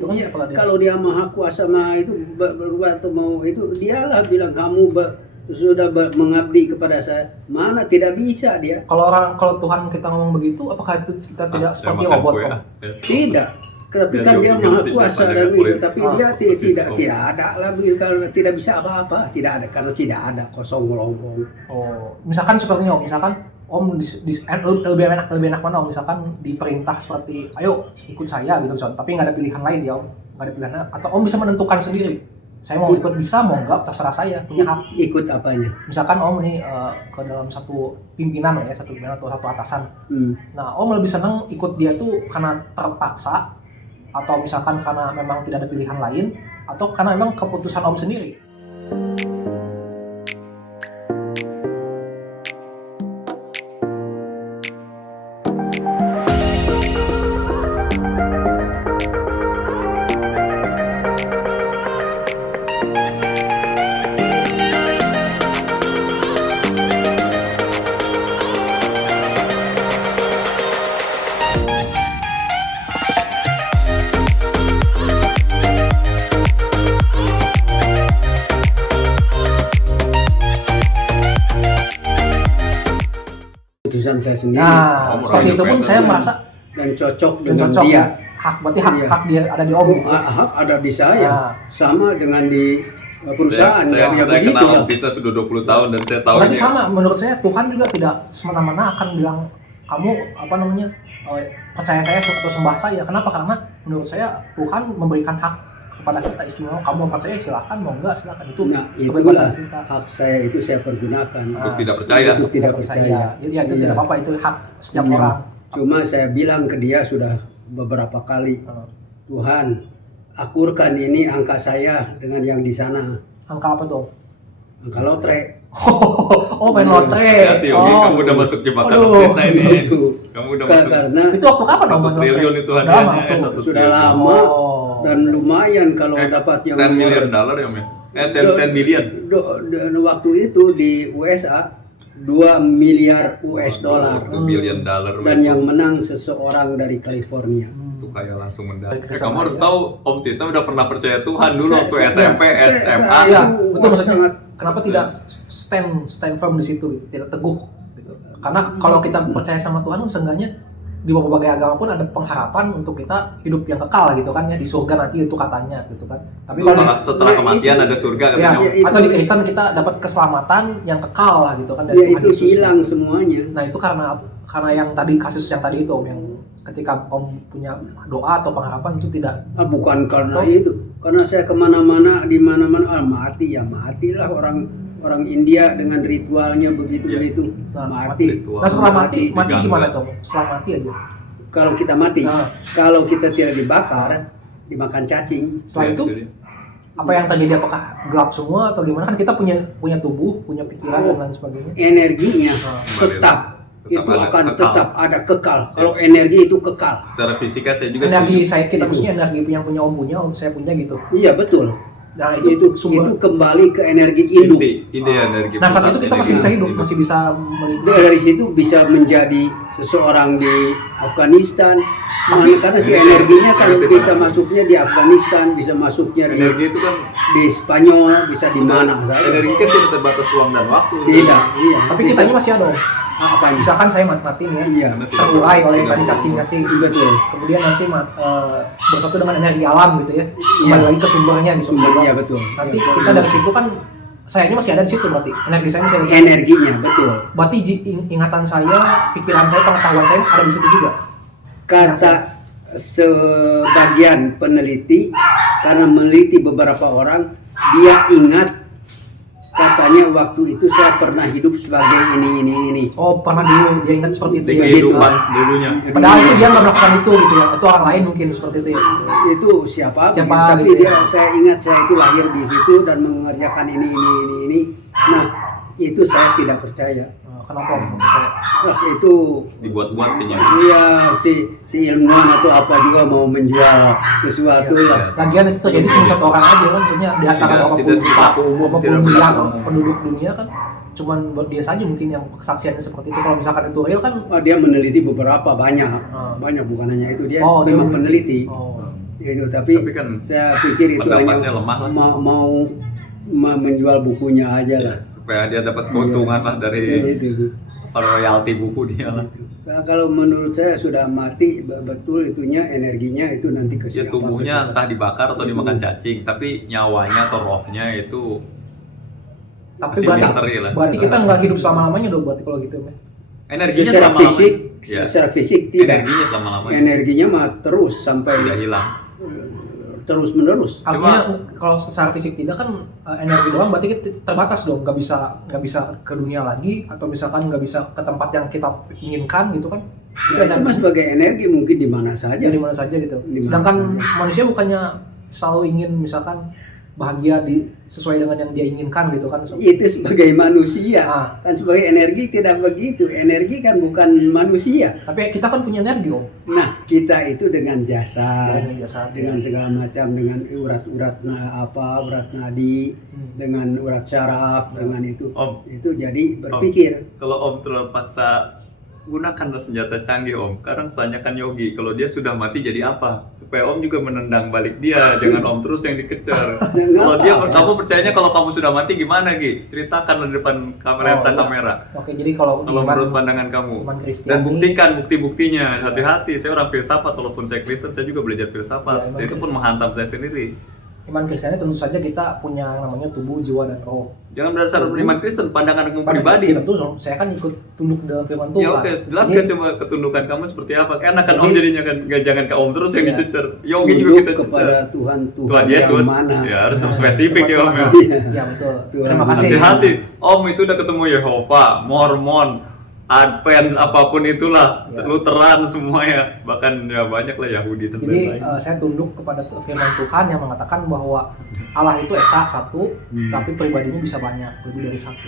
Itu kan Ya, kepala desa. kalau dia maha kuasa mah itu berbuat atau mau itu dialah bilang kamu sudah mengabdi kepada saya. Mana tidak bisa dia. Kalau Tuhan kita ngomong begitu, apakah itu kita tidak seperti robot? Om? Tidak. Tapi Ya, kan dia juga maha tidak kuasa banyak dan itu, kulit. tapi Ah, dia persis, tidak Om. tidak ada lagi karena tidak bisa apa-apa, tidak ada karena tidak ada kosong melongkong. Oh, misalkan seperti ini Om, misalkan Om lebih enak mana Om, misalkan diperintah seperti ayo ikut saya gitu misalkan, tapi nggak ada pilihan lain ya Om, nggak ada pilihan, atau Om bisa menentukan sendiri, saya mau ikut bisa, mau nggak terserah saya, punya hak. Ikut apanya? Misalkan Om ini ke dalam satu pimpinan ya, satu pimpinan atau satu atasan. Hmm. Nah, Om lebih senang ikut dia tuh karena terpaksa, atau misalkan karena memang tidak ada pilihan lain, atau karena memang keputusan Om sendiri. Keputusan saya sendiri Nah, Om seperti itu pun independen saya dan- merasa dan cocok dan dengan cocok dia. ya. Hak berarti hak Iya. hak dia ada di Om gitu. ya. Hak ada di saya, Nah. sama dengan di perusahaan. Saya ya kenal begitu Om lah. Tista sudah 20 tahun dan saya tahu Berarti ini sama, menurut saya Tuhan juga tidak semena-mena akan bilang kamu percaya saya atau sembah saya. Kenapa? Karena menurut saya Tuhan memberikan hak kepada kita istimewa. Kamu mau percaya silahkan, mau enggak silahkan, itu Nah, kebebasan itulah kita. hak saya itu saya pergunakan. untuk tidak percaya. Untuk tidak percaya. Ya itu Iya. tidak apa-apa, itu hak setiap Iya. orang. Cuma saya bilang ke dia sudah beberapa kali, Tuhan, akurkan ini angka saya dengan yang di sana, Angka apa tuh? angka lotre. Oh, main lotre. Hati-hati, Ogi, kamu udah masuk jebakan Aduh. Om Tista ini. Itu. Kamu udah masuk. Karena Itu waktu kapan Om 1 main lotre? triliun itu Udah hadiahnya. lama tuh. 1 sudah triliun. lama Oh. dan lumayan kalau dapat yang 10 million dollar ya Om ya? 10 billion. waktu itu di USA 2 miliar US dollar 1 billion dollar. dan yang menang seseorang dari California. Itu kayak langsung mendadak. Balik ke Kamu sana harus ya. tahu Om Tista udah pernah percaya Tuhan dulu waktu Saya- SMP, saya- SMA. Iya, itu betul maksudnya. sangat- Kenapa tidak stand firm di situ, gitu, tidak teguh gitu. Karena kalau kita percaya sama Tuhan, seenggaknya di berbagai agama pun ada pengharapan untuk kita hidup yang kekal gitu kan ya, di surga nanti itu katanya gitu kan. Tapi kalau Setelah kematian ada surga ya, katanya Om. itu- atau di Kristen kita dapat keselamatan yang kekal lah gitu kan dari Ya Tuhan itu Yesus. hilang semuanya. Nah itu karena yang tadi kasus yang tadi itu Om, yang ketika Om punya doa atau pengharapan itu tidak. Bukan karena Atau- itu, karena saya kemana-mana, di mana-mana mati ya matilah orang India dengan ritualnya begitu. Nah, Mati. ritual. Nah setelah mati Diganggu. gimana tuh? Setelah mati aja. Kalau kita mati, Nah. kalau kita tidak dibakar, dimakan cacing. Setelah Ya, itu jadi. apa yang terjadi, apakah gelap semua atau gimana? Kan kita punya tubuh, punya pikiran dan lain sebagainya. Energinya Nah. tetap itu ada, akan kekal. tetap ada kekal. Kalau energi itu kekal. Secara fisika saya juga Energi setuju. kita Itu. maksudnya energi yang punya Om saya punya gitu. Iya betul. Nah Itu sumber. kembali ke energi induk. Ide energi. Nah saat pusat, itu kita masih energi bisa hidup, induk. masih bisa melihat. Dari situ bisa menjadi seseorang di Afghanistan. Karena si energinya kan bisa masuknya di Afghanistan, bisa masuknya Energi itu kan di Spanyol, bisa di mana saja. energi kan tidak terbatas ruang dan waktu. Tidak, iya. Tapi kitanya masih ada Om. apa nih? Misalkan saya mati nih ya, Iya, Karena tidak- terurai oleh tidak tadi perlu. cacing-cacing. betul. Kemudian nanti bersatu dengan energi alam gitu ya. Kembali Iya. lagi ke sumbernya gitu. Iya betul. Nanti Iya, kita dari situ kan sayanya masih ada di situ berarti. Energi saya masih ada di situ. energinya betul. Berarti ingatan saya, pikiran saya, pengetahuan saya ada di situ juga. Kata sebagian peneliti, karena meneliti beberapa orang, dia ingat katanya waktu itu saya pernah hidup sebagai ini. Oh pernah dulu dia ingat seperti itu Di ya. Iya, kehidupan dulunya. Padahal itu dia nggak melakukan itu gitu ya. Itu orang lain mungkin seperti itu ya. Itu siapa? Siapa Tapi gitu dia, ya. saya ingat saya itu lahir di situ dan mengerjakan ini. Nah, itu saya tidak percaya. Kenapa Om? Saya- Nah, itu Dibuat-buat kayaknya. iya si ilmuwan atau apa juga mau menjual sesuatu lah. Lagian itu terjadi cuma satu orang aja kan, maksudnya di antara Tidak sifat umum, tidak miliar berlaku umum. penduduk dunia kan, cuman buat dia saja mungkin yang kesaksiannya seperti itu. Kalau misalkan itu real kan, Dia meneliti beberapa banyak Ah. bukan hanya itu dia Oh, dia memang peneliti. oh, Itu tapi kan saya pikir itu hanya pendapatnya lemah lah. mau menjual bukunya aja lah. Supaya dia dapat keuntungan lah dari Itu. royalti buku dia lah. Nah, kalau menurut saya sudah mati betul itunya energinya itu nanti ke Ya siapa? tubuhnya entah dibakar atau dimakan cacing, tapi nyawanya atau rohnya itu Tapi masih misteri lah. berarti kita nggak hidup selama-lamanya dong berarti kalau gitu, men. Energinya secara selama-lamanya. fisik, Ya. secara fisik tidak. Energinya selama-lamanya Energinya mah terus sampai tidak hilang. terus menerus. Artinya kalau secara fisik tidak kan energi doang berarti kita terbatas dong, nggak bisa ke dunia lagi atau misalkan nggak bisa ke tempat yang kita inginkan gitu kan. Ya, itu mah sebagai energi mungkin di mana saja. Ya di mana saja gitu. Di mana Sedangkan saja. manusia bukannya selalu ingin misalkan bahagia sesuai dengan yang dia inginkan gitu kan. Itu sebagai manusia. Ah. Kan sebagai energi tidak begitu. Energi kan bukan manusia. Tapi kita kan punya energi, Om. Nah, kita itu dengan jasad, Dengan jasad, dengan segala macam, dengan urat-urat urat nadi, dengan urat syaraf, dengan itu. Om. Itu jadi berpikir. Kalau Om terpaksa gunakanlah senjata canggih Om. Sekarang tanyakan Yogi, kalau dia sudah mati jadi apa? Supaya Om juga menendang balik dia, jangan Om terus yang dikejar. Kalau dia, kamu percayanya kalau kamu sudah mati gimana Gi? Ceritakan di depan kamera, Oh, iya. kamera. Oke, jadi kalau Kalau menurut pandangan kamu, iman Kristiani- dan buktikan bukti-buktinya. Hati-hati, saya orang filsafat, walaupun saya Kristen, saya juga belajar filsafat. Ya, iman Itu pun Kristen. menghantam saya sendiri. iman Kristiani tentu saja kita punya yang namanya tubuh, jiwa dan roh. Jangan berdasar iman Kristen, pandangan kamu pribadi. Tentu dong, saya kan ikut tunduk dalam firman Tuhan. Ya oke, jelaskan Ini- coba ketundukan kamu seperti apa. Karena kan Jadi- Om jadinya kan jangan ke Om terus yang Ya. dicecer. Yogi juga Tunduk kita kepada cecer. Tuhan Tuhan Yesus. yang mana? Ya harus Nah, spesifik ya Om ya. Ya betul. Tuhan. Terima kasih. Hati-hati. Om itu udah ketemu Yehova, Mormon, Advent, apapun itulah, Ya. Lutheran semuanya. Bahkan ya banyak lah Yahudi dan Jadi lain-lain. saya tunduk kepada firman Tuhan yang mengatakan bahwa Allah itu esa satu, tapi pribadinya bisa banyak, lebih dari satu.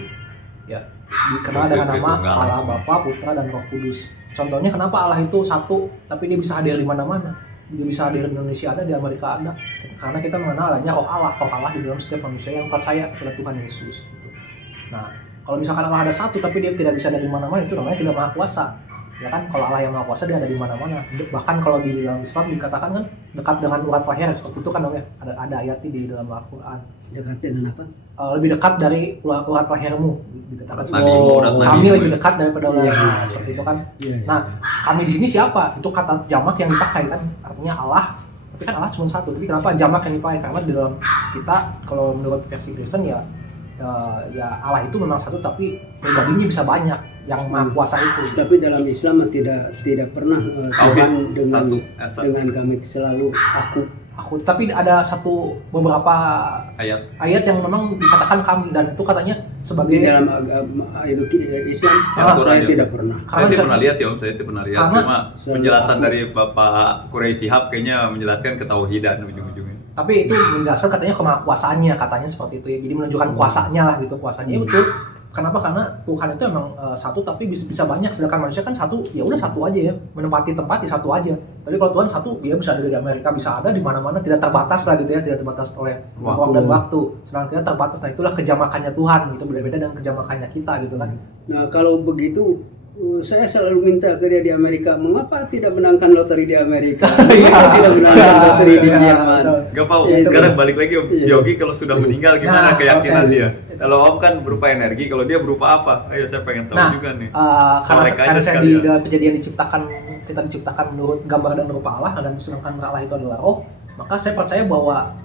Ya, dikenal dengan nama Tritunggal. Allah Bapa, Putra dan Roh Kudus. Contohnya kenapa Allah itu satu, tapi dia bisa hadir di mana-mana. Dia bisa hadir di Indonesia ada, di Amerika ada. Karena kita mengenal adanya Roh Allah di dalam setiap manusia yang percaya kepada Tuhan Yesus. Nah, kalau misalkan Allah ada satu tapi dia tidak bisa dari mana-mana, itu namanya tidak maha kuasa. Ya kan, kalau Allah yang maha kuasa dia ada di mana-mana. Bahkan kalau di dalam Islam dikatakan kan dekat dengan urat leher, seperti itu kan namanya. Ada ayatnya di dalam Al-Qur'an. Dekat dengan apa? Lebih dekat dari urat lehermu dikatakan. Urat nadimu, urat Kami nadimu, lebih ya. dekat daripada urat Iya, leher. iya, Seperti itu kan. Iya, iya. Nah, kami di sini siapa? Itu kata jamak yang dipakai kan. Artinya Allah. Tapi kan Allah cuma satu. Tapi kenapa jamak yang dipakai? Karena di dalam kita kalau menurut versi Kristen ya Allah itu memang satu tapi pribadinya bisa banyak yang maha kuasa itu. Tapi dalam Islam tidak pernah Tuhan dengan Satu. dengan kami selalu aku. Tapi ada beberapa ayat yang memang dikatakan kami dan itu katanya Di sebagai dalam agama itu Islam Ah, saya aja. tidak pernah. Karena Saya sih saya- pernah lihat sih Om, saya sih pernah lihat. Karena- Cuma Selalu penjelasan aku. dari Bapak Quraish Shihab kayaknya menjelaskan ketauhidan ujung-ujungnya. tapi itu menjelaskan katanya kemahakuasaannya katanya seperti itu ya. Jadi menunjukkan kuasanya lah gitu, kuasanya betul. Kenapa? Karena Tuhan itu emang satu tapi bisa banyak, sedangkan manusia kan satu, ya udah satu aja ya, menempati tempat di satu aja. Tapi kalau Tuhan satu, dia bisa ada di Amerika, bisa ada di mana-mana, tidak terbatas lah gitu ya, tidak terbatas oleh ruang dan waktu. Sedangkan kita terbatas, nah itulah kejamakannya Tuhan, itu berbeda dengan kejamakannya kita gitu kan. Nah, kalau begitu saya selalu minta ke dia di Amerika, mengapa tidak menangkan loteri di Amerika? Mengapa tidak menangkan loteri di Jerman? Gak apa, Iya, itu sekarang kan. balik lagi Om. Iya. Yogi kalau sudah meninggal gimana Nah, keyakinan kalau dia? saya- Kalau Om kan berupa energi, kalau dia berupa apa? Ayo saya pengen tahu juga nih. Karena Korek aja saya sekali ya. dalam kejadian kita diciptakan menurut gambar dan rupa Allah, dan sedangkan Allah itu adalah roh, maka saya percaya bahwa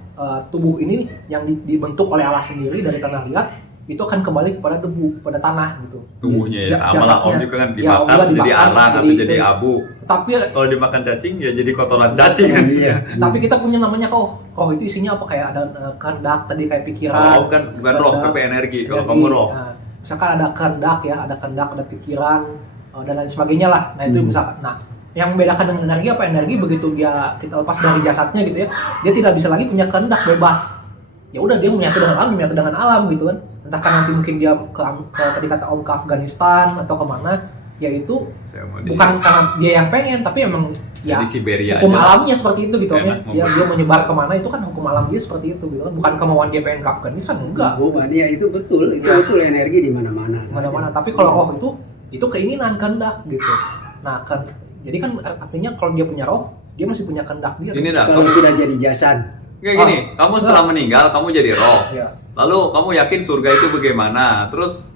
tubuh ini yang dibentuk oleh Allah sendiri dari tanah liat itu akan kembali kepada debu, pada tanah gitu. Tubuhnya ya sama lah Om Jasadnya. juga kan Ya, dibakar Allah jadi dibakar, arang atau jadi itu. abu. Tapi Kalau dimakan cacing ya jadi kotoran cacing kan. Iya. tapi kita punya namanya roh itu isinya apa, kayak ada kehendak tadi, kayak pikiran. Kalau Om kan bukan roh kehendak, tapi energi. Kalau energi. kamu roh. Nah, misalkan ada kehendak ya, ada kehendak, ada pikiran dan lain sebagainya lah. Nah itu misalkan. Nah yang membedakan dengan energi apa? Energi begitu kita lepas dari jasadnya gitu ya, dia tidak bisa lagi punya kehendak bebas. Ya udah dia menyatu dengan alam, menyatu dengan alam gitu kan. Entah kan nanti mungkin dia ke tadi kata Om ke Afghanistan atau kemana, yaitu Saya mau bukan karena dia yang pengen, tapi emang ya di Siberia hukum aja. alamnya seperti itu gitu Om ya. Enak Dia menyebar kemana itu kan hukum alam dia seperti itu gitu kan. Bukan kemauan dia pengen ke Afghanistan, enggak. Bukan, ya itu betul, itu Ya. betul energi di mana-mana. saja. Mana-mana. Tapi kalau roh itu keinginan, kehendak gitu. Nah kan jadi kan artinya kalau dia punya roh, dia masih punya kehendak dia. Ini dah, Kalau kamu sudah jadi jasad, kayak gini, kamu setelah meninggal kamu jadi roh. Ya. Lalu kamu yakin surga itu bagaimana? Terus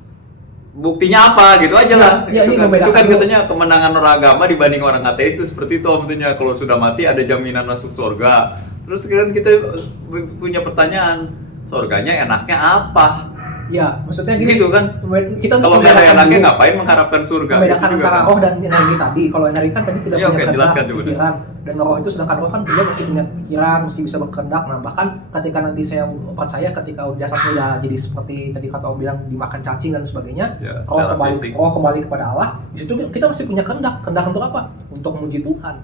buktinya apa gitu aja lah. Ya, Gitu ini kan. membedakan Itu kan dulu. katanya kemenangan orang agama dibanding orang ateis itu seperti itu tentunya. Kalau sudah mati ada jaminan masuk surga. Terus kan kita punya pertanyaan, surganya enaknya apa? Ya, maksudnya gini. Gitu kan. Kita untuk Kalau nggak ada membedakan enaknya dulu. ngapain mengharapkan surga? Membedakan Gitu juga antara kan. roh dan energi tadi. Kalau energi kan tadi tidak Iya, punya oke, kehendak, jelaskan coba. pikiran. Dan roh itu sedangkan roh kan dia masih punya pikiran, masih bisa berkehendak. Nah, bahkan ketika nanti saya percaya ketika jasadnya udah jadi seperti tadi kata Om bilang dimakan cacing dan sebagainya, Ya, roh secara kembali fisik. roh kembali kepada Allah. Di situ kita masih punya kehendak. Kehendak untuk apa? Untuk memuji Tuhan.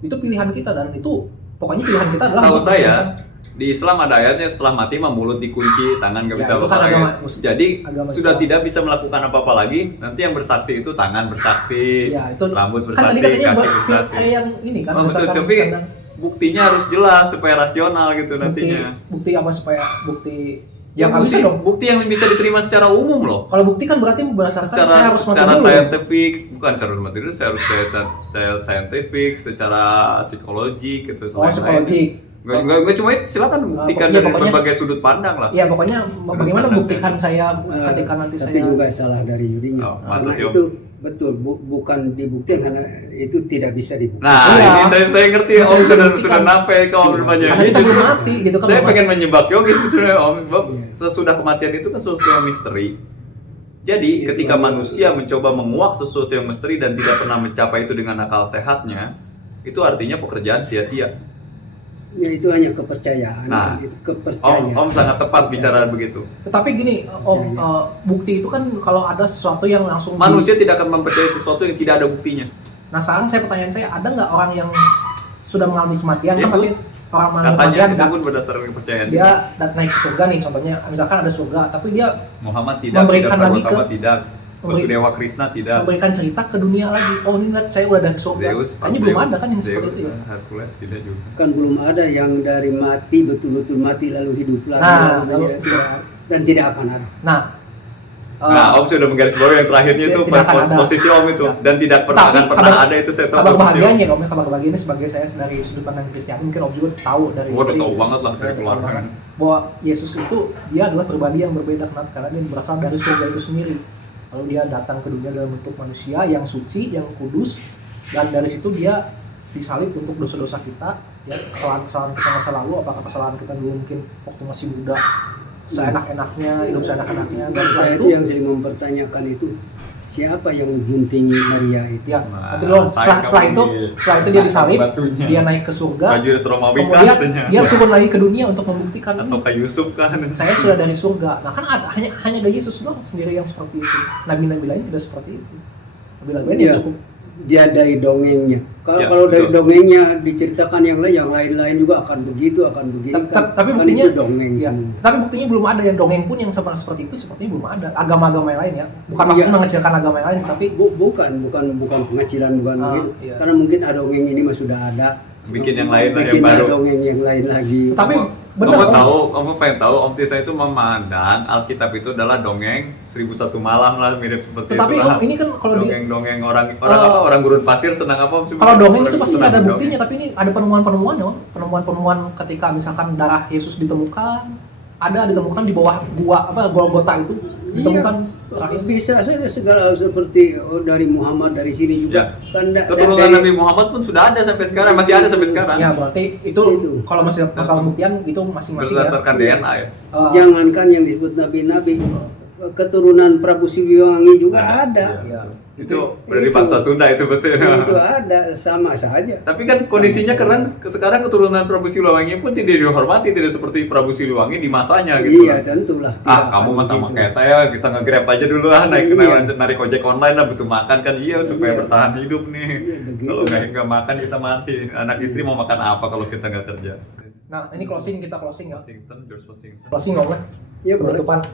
Itu pilihan kita dan itu pokoknya pilihan kita adalah Setahu untuk saya Tuhan. di Islam ada ayatnya setelah mati mah mulut dikunci, tangan nggak Ya, bisa itu kan apa-apa agama lagi. Muslim. Jadi Agama sudah Islam. tidak bisa melakukan apa-apa lagi. Nanti yang bersaksi itu tangan bersaksi, Ya, itu rambut kan bersaksi, tadi katanya kaki bersaksi. saya yang ini kan Oh, betul, berdasarkan tapi kehendak. buktinya harus jelas supaya rasional gitu nantinya. Bukti apa supaya bukti Ya, nggak bisa bukti, dong. bukti yang bisa diterima secara umum loh. Kalau bukti kan berarti berdasarkan Secara saya harus mati secara dulu. saintifik, bukan secara materi, secara saintifik, secara psikologi gitu. Oh, psikologi. Gue cuma itu silakan buktikan iya, dari pokoknya- berbagai sudut pandang lah. Iya, pokoknya bagaimana buktikan saya ketika nanti tapi saya juga salah dari Yudinya. Oh, masa Karena sih, Om? itu betul bukan dibuktikan karena itu tidak bisa dibuktikan. Nah, Iya. ini saya ngerti Kita Om bisa sudah buktikan. sampai ke Om rupanya. karena kita belum mati gitu kan. Saya Bapak. pengen menyebab yogi sebetulnya Om. Iya. Sesudah kematian itu kan sesuatu yang misteri. Jadi ketika manusia mencoba menguak sesuatu yang misteri dan tidak pernah mencapai itu dengan akal sehatnya, itu artinya pekerjaan sia-sia. Ya itu hanya kepercayaan. Nah, itu kepercayaan. Om sangat tepat bicara begitu. Tetapi gini, Om, bukti itu kan kalau ada sesuatu yang langsung Manusia tidak akan mempercayai sesuatu yang tidak ada buktinya. Nah, sekarang pertanyaan saya, ada nggak orang yang sudah mengalami kematian? Kan Yesus. pasti orang mengalami Katanya kematian itu nggak- pun berdasarkan kepercayaan. dia naik ke surga nih, contohnya misalkan ada surga, tapi dia Muhammad tidak, Memberikan lagi Prabhutama ke- tidak, memberi- Vasudewa Krishna tidak. memberikan cerita ke dunia lagi. Oh, ini lihat saya udah dari surga. Zeus, Kayaknya belum ada kan yang seperti itu ya. Hercules tidak juga. Kan belum ada yang dari mati betul-betul mati lalu hidup lagi Nah, lalu dan tidak akan ada. Nah, Nah, Om sudah menggarisbawahi yang terakhirnya itu tidak akan ada. posisi Om itu Ya. dan tidak pernah Tapi akan pernah kabar- ada itu saya tahu kabar posisi Om. bahagianya, Om, kabar bahagianya sebagai saya dari sudut pandang Kristiani, mungkin Om juga tahu dari Gua udah istri, tahu banget lah dari tahu keluarga. banget. Bahwa Yesus itu dia adalah pribadi yang berbeda. Kenapa? Karena dia berasal dari surga itu sendiri. Lalu dia datang ke dunia dalam bentuk manusia yang suci, yang kudus, dan dari situ dia disalib untuk dosa-dosa kita, ya, kesalahan-kesalahan kita masa lalu, apakah kesalahan kita dulu mungkin waktu masih muda seenak-enaknya, hidup seenak-enaknya, dan setelah Saya itu itu yang sering mempertanyakan itu siapa yang guntingi Maria itu? ya Nah, nanti dulu sayang setelah itu kamu dia disalib, batunya. dia naik ke surga, Baju Romawi kan kemudian katanya. dia turun lagi ke dunia untuk membuktikan Atau kayak Yusuf kan. saya sudah dari surga. Nah kan hanya ada Yesus doang sendiri yang seperti itu. Nabi-nabi lain tidak seperti itu. Nabi-nabi lain Iya. ya cukup. Dia dari dongengnya. Kalau Ya, kalau dari betul. dongengnya diceritakan yang lain juga akan begitu, akan begini. Tapi kan buktinya itu dongeng ya, semua. tapi buktinya belum ada yang dongeng pun yang seperti itu sepertinya belum ada. Agama-agama yang lain ya. Bukan maksudnya Iya. mengecilkan agama yang lain, tapi Bukan pengacilan bukan Ah, begitu. iya. Karena mungkin ada dongeng ini mah sudah ada. Bikin yang lain lah, Bikin yang baru. dongeng yang lain lagi. tapi Kamu benar. Om. tahu, kamu pengen tahu Om Tisa itu memandang Alkitab itu adalah dongeng 1001 malam lah, mirip seperti Tetapi itu lah. Om, ini kan kalau di dongeng-dongeng orang gurun pasir senang apa Om? kalau dongeng itu pasti Senang ada dongeng. buktinya, tapi ini ada penemuan-penemuan ya, Om. Penemuan-penemuan ketika misalkan darah Yesus ditemukan, ada ditemukan di bawah Golgota itu ditemukan terakhir. Bisa saja segala seperti dari Muhammad dari sini juga. Ya. Kan Keturunan dari- Nabi Muhammad pun sudah ada sampai sekarang, masih ada sampai sekarang. Ya berarti itu Itu. kalau masih masalah pembuktian itu masing-masing ya. Berdasarkan DNA ya. Jangankan yang disebut nabi-nabi, keturunan Prabu Siliwangi juga ada. Ya. Itu dari Itu. bangsa Sunda itu betul. Itu ada, sama saja. Tapi kan kondisinya keren sekarang keturunan Prabu Siliwangi pun tidak dihormati, tidak seperti Prabu Siliwangi di masanya gitu. Iya, tentulah. Ah, Tidak kamu akan mah sama begitu. kayak saya, kita nge-grab aja dulu lah, naik Iya. narik ojek online lah, butuh makan kan, iya supaya Iya. bertahan hidup nih. Iya, begitu. Kalau nggak makan kita mati. Anak istri mau makan apa kalau kita nggak kerja? Nah ini closing ya. Washington, George Washington. Closing Om ya. Ya, boleh. Penutupan.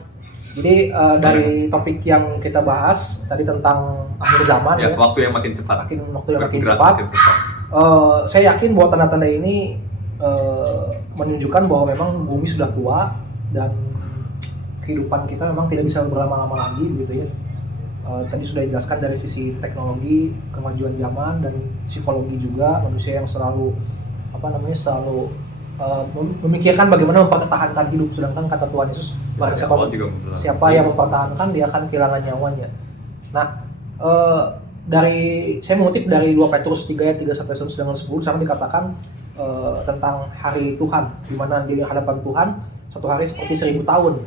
Jadi dari topik yang kita bahas tadi tentang akhir zaman Ya, ya. waktu yang makin cepat. Waktu yang makin Bergerak cepat. makin cepat. Saya yakin bahwa tanda-tanda ini menunjukkan bahwa memang bumi sudah tua dan kehidupan kita memang tidak bisa berlama-lama lagi gitu ya. tadi sudah dijelaskan dari sisi teknologi, kemajuan zaman, dan psikologi juga, manusia yang selalu memikirkan bagaimana mempertahankan hidup. Sedangkan kata Tuhan Yesus, barang siapa yang mempertahankan dia akan kehilangan nyawanya. Nah, saya mengutip dari 2 Petrus 3 ayat 3 sampai 10, sana dikatakan tentang hari Tuhan, di mana di hadapan Tuhan satu hari seperti 1000 tahun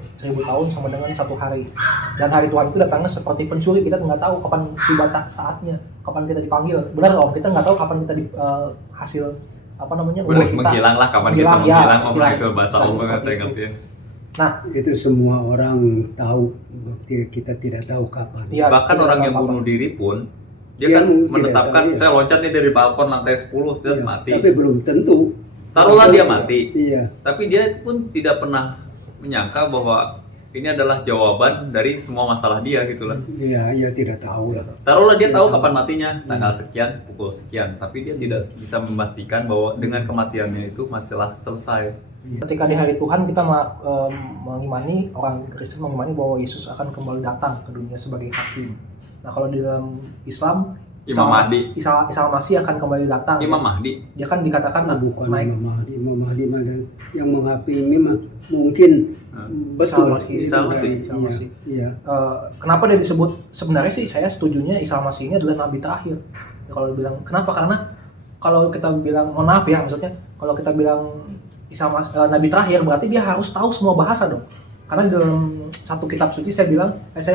sama dengan satu hari. Dan hari Tuhan itu datangnya seperti pencuri, kita nggak tahu kapan tiba saatnya, kapan kita dipanggil. Benar Om, kita nggak tahu kapan kita hasil boleh menghilang lah, kapan kita menghilang. Om, itu bahasa Om yang saya ngertiin. Nah, itu semua orang tahu, kita tidak tahu kapan. Ya, bahkan orang yang bunuh diri pun dia kan menetapkan, saya loncat nih dari balkon lantai 10 dan mati. Tapi belum tentu. Taruhlah dia mati. Iya. Tapi dia pun tidak pernah menyangka bahwa ini adalah jawaban dari semua masalah dia gitu lah. Iya, tidak tahu lah. Taruhlah dia tahu kapan matinya, tanggal sekian, pukul sekian, tapi dia tidak bisa memastikan bahwa dengan kematiannya itu masalah selesai. Ketika di hari Tuhan kita mengimani, orang Kristen mengimani bahwa Yesus akan kembali datang ke dunia sebagai hakim. Nah, kalau di dalam Islam, Imam Mahdi. Isa Masih akan kembali datang. Imam Mahdi. Dia kan dikatakan bukan naik. Imam Mahdi yang menghakimi mungkin betul. Isa Masih. Iya. Kenapa dia disebut? Sebenarnya sih saya setujunya Isa Masih ini adalah nabi terakhir. Ya, kalau bilang kenapa? Karena kalau kita bilang, mohon maaf ya, maksudnya kalau kita bilang nabi terakhir berarti dia harus tahu semua bahasa dong. Karena dalam satu kitab suci saya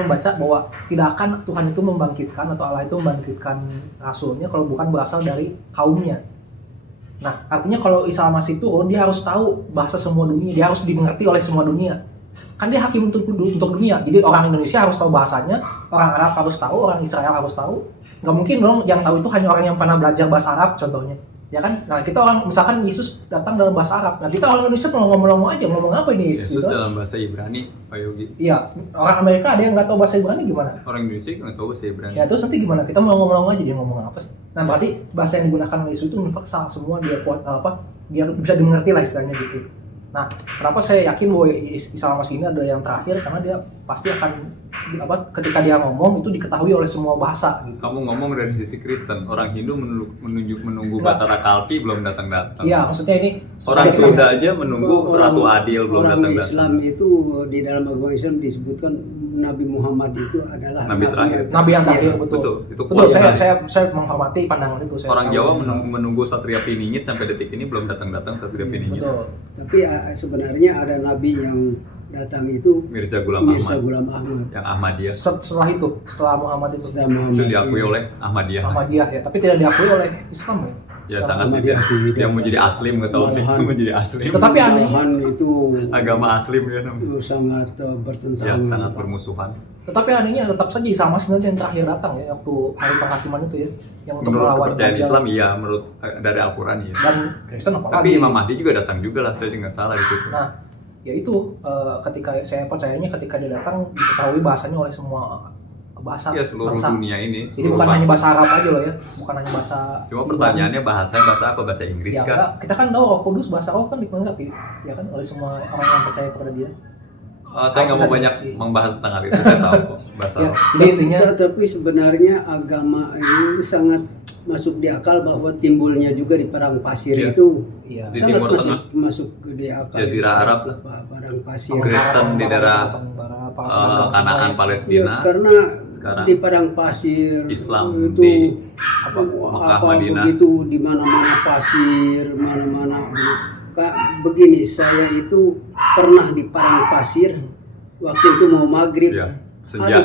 membaca bahwa tidak akan Tuhan itu membangkitkan atau Allah itu membangkitkan rasulnya kalau bukan berasal dari kaumnya. Nah, artinya kalau Isa Masih turun, dia harus tahu bahasa semua dunia, dia harus dimengerti oleh semua dunia. Kan dia hakim untuk dunia. Jadi orang Indonesia harus tahu bahasanya, orang Arab harus tahu, orang Israel harus tahu. Nggak mungkin dong yang tahu itu hanya orang yang pernah belajar bahasa Arab contohnya. Ya kan? Nah, kita orang, misalkan Yesus datang dalam bahasa Arab. Nah, kita orang Indonesia ngomong aja, ngomong apa ini Yesus? Yesus gitu? Dalam bahasa Ibrani, Pak Yogi. Iya, orang Amerika ada yang nggak tahu bahasa Ibrani gimana? Orang Indonesia nggak tahu bahasa Ibrani. Ya, terus nanti gimana? Kita mau ngomong aja, dia ngomong apa sih? Nah, berarti bahasa yang digunakan oleh Yesus itu universal, semua dia kuat dia bisa dimengerti lah istilahnya gitu. Nah, kenapa saya yakin bahwa Isa Masih ini adalah yang terakhir? Karena dia pasti akan ketika dia ngomong itu diketahui oleh semua bahasa gitu. Kamu ngomong dari sisi Kristen, orang Hindu menunggu Batara Kalpi belum datang-datang. Iya, maksudnya ini orang Sunda aja menunggu Ratu Adil belum datang-datang. Orang Islam itu di dalam agama Islam disebutkan Nabi Muhammad itu adalah Nabi terakhir. Nabi yang terakhir, betul. Itu betul. Saya menghormati pandangan itu. Orang Jawa menunggu Satria Piningit sampai detik ini belum datang-datang Satria Piningit. Betul. Tapi sebenarnya ada nabi yang datang itu Mirza Ghulam Ahmad. Yang Ahmadiyah. Setelah Muhammad itu. Itu diakui oleh Ahmadiyah. Ahmadiyah ya, tapi tidak diakui oleh Islam ya. Ya sangat tidak. Dia mau jadi aslim, nggak tahu sih. Mau jadi aslim. Tetapi aneh itu agama aslim ya namanya. Itu sangat bertentangan. Ya, sangat bermusuhan. Tetapi anehnya tetap saja Isa Masih nanti yang terakhir datang ya, waktu hari penghakiman itu ya, yang untuk menurut melawan kepercayaan Islam iya, menurut dari Al-Quran iya. Dan Kristen apalagi. Tapi Imam Mahdi juga datang juga lah, saya juga nggak salah di situ. Nah, ya itu ketika saya percayanya ketika dia datang diketahui bahasanya oleh semua bahasa. Ya seluruh bangsa. dunia ini. Jadi bukan hanya bahasa Arab aja loh ya, bukan hanya bahasa. Cuma pertanyaannya bahasa apa? Bahasa Inggris ya, kan? Kita kan tahu Roh Kudus, bahasa Roh kan dimengerti ya kan oleh semua orang yang percaya kepada dia. Saya nggak mau banyak membahas tentang hal itu, saya tahu kok bahasa ya, Roh. jadi intinya. Tapi sebenarnya agama ini sangat masuk di akal bahwa timbulnya juga di padang pasir itu. Iya. Di Sangat Timur Tengah. masuk di akal. Jazirah Arab lah. Padang pasir. Kristen di daerah Kanaan Palestina. Ya, karena sekarang di padang pasir Islam itu di apa Madinah. begitu, di mana-mana pasir, mana-mana begini. Saya itu pernah di padang pasir waktu itu mau maghrib. Ya, senja.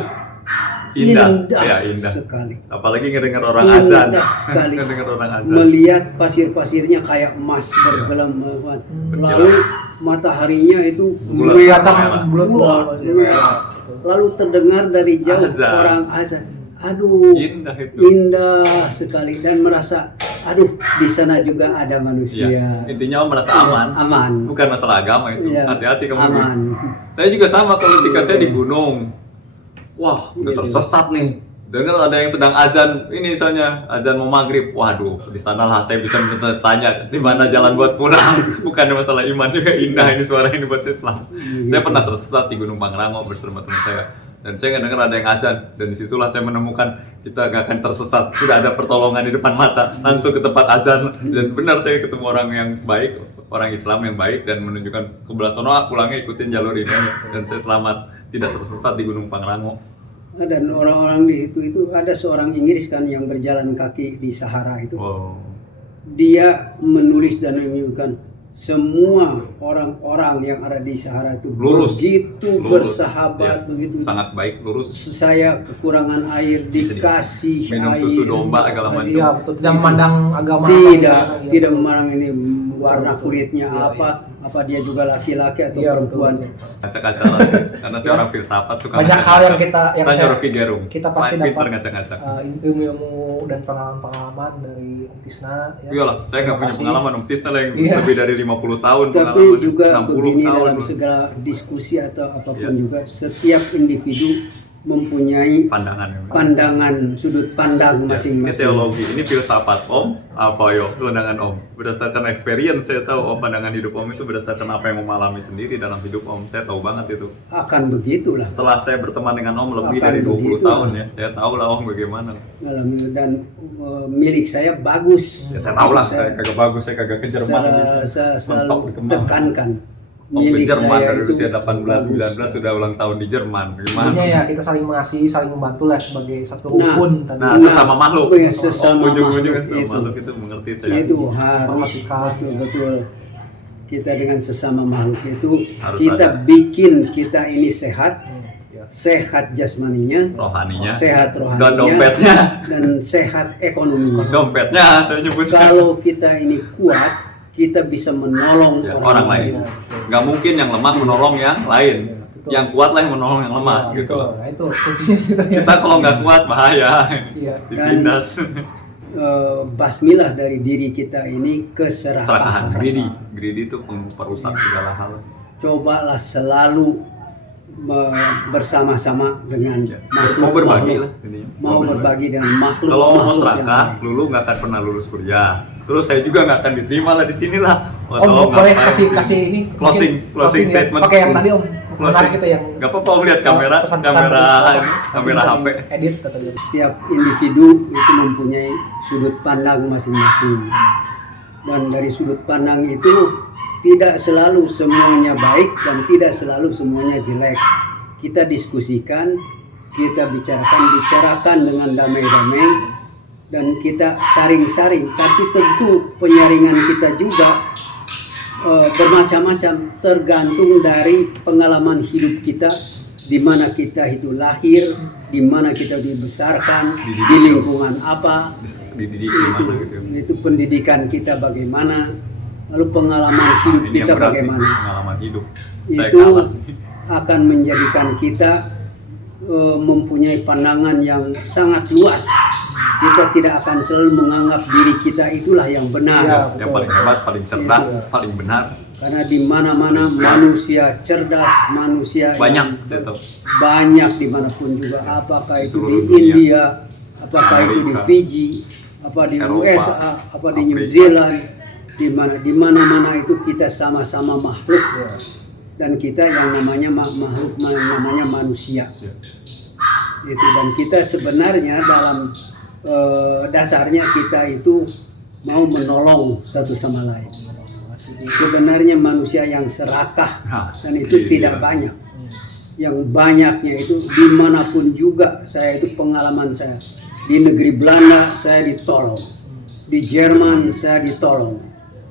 Indah. Ya, indah sekali. Apalagi ngedengar orang azan. Sekali. Ngedengar orang azan. Melihat pasir-pasirnya kayak emas bergelam-gelam. Lalu mataharinya itu bulat. Lalu terdengar dari jauh Azan. orang azan. Aduh, Indah itu. indah sekali dan merasa, aduh, di sana juga ada manusia. Ya, intinya merasa aman. Aman. Bukan masalah agama itu. Ya, Hati-hati kamu. aman. Saya juga sama kalau ketika saya di gunung. Wah, udah tersesat nih. Dengar ada yang sedang azan, ini misalnya azan mau maghrib. Waduh, di sanalah saya bisa bertanya di mana jalan buat pulang. Bukan masalah iman juga, indah ini suara ini buat Islam. Saya pernah tersesat di Gunung Pangrango bersama teman saya. dan saya nggak dengar ada yang azan, dan disitulah saya menemukan kita nggak akan tersesat, tidak ada pertolongan di depan mata, langsung ke tempat azan. Dan benar saya ketemu orang yang baik, orang Islam yang baik, dan menunjukkan ke belah sono, pulangnya ikutin jalur ini, dan saya selamat, tidak tersesat di Gunung Pangrango. Dan orang-orang di itu ada seorang Inggris kan yang berjalan kaki di Sahara itu. Wow. Dia menulis dan menyebutkan semua orang-orang yang ada di Sahara itu Lurus. begitu Lurus. bersahabat, Ya, begitu. sangat baik, lurus. Saya kekurangan air dikasih Minum air. susu domba segala macam. Iya betul, tidak memandang agama. Tidak memandang ini warna kulitnya apa dia juga laki-laki atau Iya, perempuan. Ngacak-ngacak lah, karena saya orang filsafat suka Banyak hal yang saya Rocky Gerung. kita pasti Pinter dapat ngacak-ngacak. ilmu-ilmu dan pengalaman-pengalaman dari Om Tisna. Ya. Iyalah, saya nggak punya Terima kasih. pengalaman Om Tisna lah yang Iya. lebih dari 50 tahun Tapi pengalaman, juga 60 begini tahun. dalam segala diskusi atau apapun Iya. juga setiap individu mempunyai pandangan. pandangan sudut pandang Ya, ini masing-masing. teologi, ini filsafat Om, apa yo pandangan Om. Berdasarkan experience saya tahu Om, pandangan hidup Om itu berdasarkan apa yang Om alami sendiri dalam hidup Om. Saya tahu banget itu. Akan begitulah. Setelah saya berteman dengan Om lebih Akan dari 20 begitu. tahun ya, saya tahu lah Om bagaimana. Dan milik saya bagus. Ya saya tahu lah, saya kagak bagus, saya kagak ke Jerman. Saya Mentok selalu di Kemang. tekankan. Om ke Jerman dari itu usia 18, bagus. 19 sudah ulang tahun di Jerman. Intinya Gimana? ya kita saling mengasihi, saling membantu lah sebagai satu Nah, rukun tadi. Nah, sesama makhluk. Ya, sesama ujung-ujungnya makhluk sesama itu. makhluk itu mengerti saya. Itu harus Memperhatikan. betul-betul kita dengan sesama makhluk itu Harus kita ada. bikin kita ini sehat, Ya. sehat jasmaninya, Rohaninya. sehat rohaninya, Dan dompetnya. dan sehat ekonominya. Dompetnya saya nyebut Kalau kita ini kuat, kita bisa menolong ya, orang lain. Ya, Nggak mungkin yang lemah menolong yang lain. Ya, betul. Yang kuat lah yang menolong yang lemah Ya, gitu. betul. Nah, itu kuncinya kita ya. Kita kalau nggak kuat bahaya. Iya. Ditindas. Basmilah dari diri kita ini Serakahan, keserakahan. greedy itu perusak segala hal. Cobalah selalu bersama-sama dengan Ya. makhluk. Mau berbagi lah intinya. Mau berbagi dengan makhluk. Kalau mau makhluk serakah, yang lain. Lulu nggak akan pernah lulus kuliah. Terus saya juga nggak akan diterima lah di sini lah. Om boleh kasih ini closing mungkin ya. statement. Pakai yang tadi Om. Menarik Closing. gitu yang Nggak apa-apa Om lihat kamera, pesan-pesan kamera, dari- ini, kamera bisa HP. Edit kata dia. Setiap individu itu mempunyai sudut pandang masing-masing. Dan dari sudut pandang itu tidak selalu semuanya baik dan tidak selalu semuanya jelek. Kita diskusikan, kita bicarakan dengan damai-damai, dan kita saring-saring. Tapi tentu penyaringan kita juga bermacam-macam, tergantung dari pengalaman hidup kita, di mana kita itu lahir, di mana kita dibesarkan, di lingkungan apa, Dididik gimana gitu. itu pendidikan kita bagaimana, lalu pengalaman hidup Ini yang kita berat nih, bagaimana. pengalaman hidup. Saya Itu kalah. akan menjadikan kita mempunyai pandangan yang sangat luas. Kita tidak akan selalu menganggap diri kita itulah yang benar. Iya. Yang paling hebat, paling cerdas, Iya. paling benar. Karena di mana-mana manusia cerdas, manusia yang Banyak, saya tahu. banyak dimanapun juga. Apakah itu di Seluruh dunia. India, apakah itu di Amerika, Fiji, apa di Eropa, USA, apa di New Afrika. Zealand, di mana-mana itu kita sama-sama makhluk, Ya. dan kita yang namanya makhluk namanya manusia. Ya. Itu, dan kita sebenarnya dalam dasarnya kita itu mau menolong satu sama lain. Sebenarnya manusia yang serakah, Nah, dan itu iya. tidak banyak. Yang banyaknya itu dimanapun juga. Saya itu pengalaman saya di negeri Belanda saya ditolong, di Jerman saya ditolong,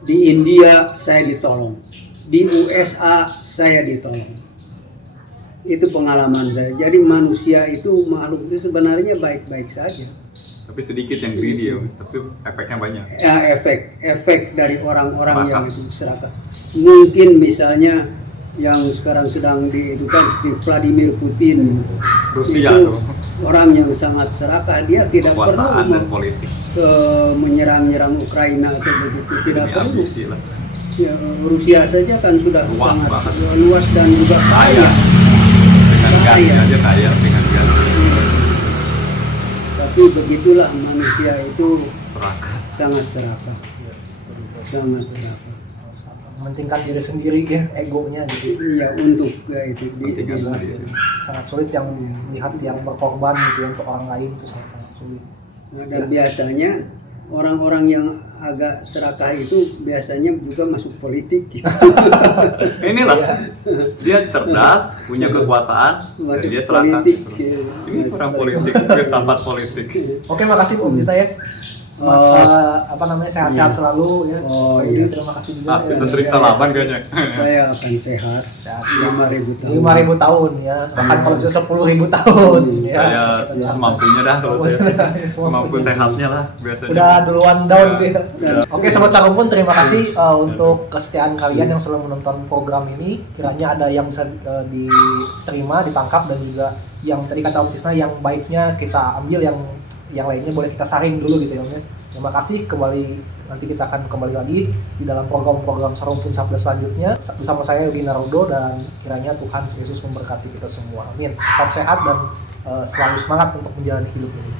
di India saya ditolong, di USA saya ditolong. Itu pengalaman saya. Jadi manusia itu, makhluk itu sebenarnya baik-baik saja. Tapi sedikit yang greedy ya, tapi efeknya banyak. Ya, efek dari orang-orang yang Serakah. itu serakah. Mungkin misalnya yang sekarang sedang diedukan seperti Vladimir Putin, Rusia itu tuh, orang yang sangat serakah. Dia tidak perlu kekuasaan dan politik. menyerang Ukraina atau begitu, tidak Ini perlu. ambisi lah. Ya, Rusia saja kan sudah Luas sangat banget. luas dan juga kaya. Dengan gasnya Kaya. aja kaya dengan gas. Tapi begitulah manusia itu Serakah. sangat serakah, sangat serakah. mementingkan diri sendiri ya, egonya gitu. Iya, untuk itu Kepentingan di- sendiri. Sangat sulit yang melihat yang berkorban gitu ya, untuk orang lain itu sangat sulit. Nah, dan biasanya orang-orang yang agak serakah itu biasanya juga masuk politik gitu. Inilah dia cerdas, punya kekuasaan, dan Masuk dia serakah. politik. Ini orang politik, filsafat politik. Oke, makasih Om Bisa ya. Sehat-sehat selalu ya. Oh, Jadi, iya. terima kasih juga. Kita sering salaman kayaknya. Saya akan sehat Sehat. 5.000 tahun. 5.000 tahun ya, bahkan kalau bisa 10.000 tahun ya. Saya Kita semampunya dah kalau saya. Semampunya. Semampu sehatnya lah biasanya. Udah duluan down Ya. dia. Ya. Oke Sobat Sarumpun, terima kasih untuk kesetiaan kalian yang selalu menonton program ini. Kiranya ada yang bisa diterima, ditangkap, dan juga yang tadi kata Om Tisna yang baiknya kita ambil, yang lainnya boleh kita saring dulu gitu ya Om ya. Terima kasih, kembali nanti kita akan kembali lagi di dalam program-program Sarumpun Sabda selanjutnya bersama saya Yogi Narodo, dan kiranya Tuhan Yesus memberkati kita semua. Amin. Tetap sehat dan selalu semangat untuk menjalani hidup ini.